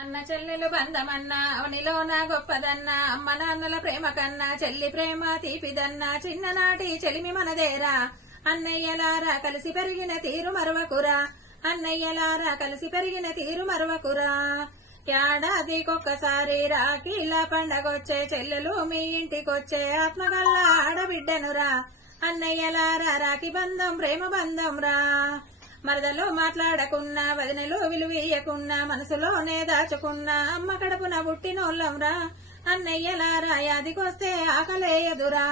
అన్న చెల్లెలు బంధమన్నా అవనిలో నా గొప్పదన్నా అమ్మ నాన్నల ప్రేమ కన్నా చెల్లి ప్రేమ తీపిదన్నా చిన్ననాటి చెలిమి మనదేరా అన్నయ్యలారా కలిసి పెరిగిన తీరు మరవకురా అన్నయ్యలారా కలిసి పెరిగిన తీరు మరవకురా ఏడాదికొక్కసారి రాఖీల పండగొచ్చే చెల్లెలు మీ ఇంటికొచ్చే ఆత్మగల్ల ఆడబిడ్డనురా అన్నయ్యలారా రాఖీ బంధం ప్రేమ బంధం రా మరదలో మాట్లాడకున్నా వదినలో విలువీయకున్నా మనసులోనే దాచుకున్నా అమ్మ కడుపున పుట్టినోళ్ళంరా అన్నయ్యలారా యాదికొస్తే ఆకలేయదురా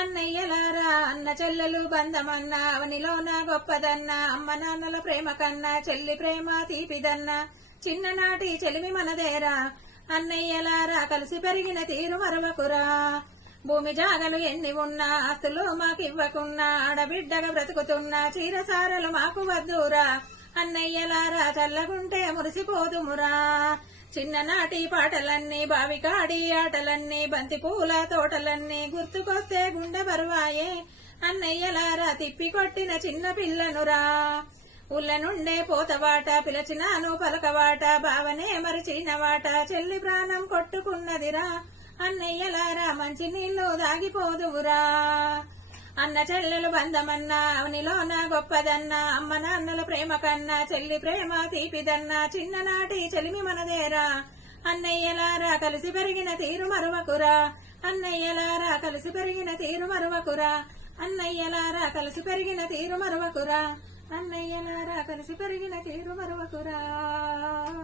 అన్నయ్యలారా అన్న చెల్లెలు బంధమన్నా అవనిలోన గొప్పదన్నా అమ్మ నాన్నల ప్రేమ కన్నా చెల్లి ప్రేమ తీపిదన్నా చిన్ననాటి చెలిమి మనదేరా అన్నయ్యలారా కలిసి పెరిగిన తీరు మరవకురా భూమి జాగలు ఎన్ని ఉన్నా ఆస్తులు మాకివ్వకున్నా ఆడబిడ్డగా బ్రతుకుతున్నా చీరసారలు మాకు వద్దురా అన్నయ్యలారా చల్లగుంటే మురిసిపోదుమురా చిన్ననాటి పాటలన్నీ బావికాడి ఆటలన్నీ బంతి పూల తోటలన్నీ గుర్తుకొస్తే గుండె బరువాయే అన్నయ్యలారా తిప్పి కొట్టిన చిన్న పిల్లనురా ఉల్ల నుండే పోతవాట పిలచినాను పలకవాట బావనే మరిచినవాట చెల్లి ప్రాణం కొట్టుకున్నదిరా అన్నయ్యలారా మంచి నీళ్లు దాగిపోదువురా అన్న చెల్లెలు బంధమన్నా అవనిలోన గొప్పదన్నా అమ్మ నాన్నల ప్రేమ కన్నా చెల్లి ప్రేమ తీపిదన్నా చిన్ననాటి చెలిమి మనదేరా అన్నయ్యలారా కలిసి పెరిగిన తీరు మరవకురా అన్నయ్యలారా కలిసి పెరిగిన తీరు మరవకురా అన్నయ్యలారా కలిసి పెరిగిన తీరు మరవకురా అన్నయ్యలారా కలిసి పెరిగిన తీరు మరవకురా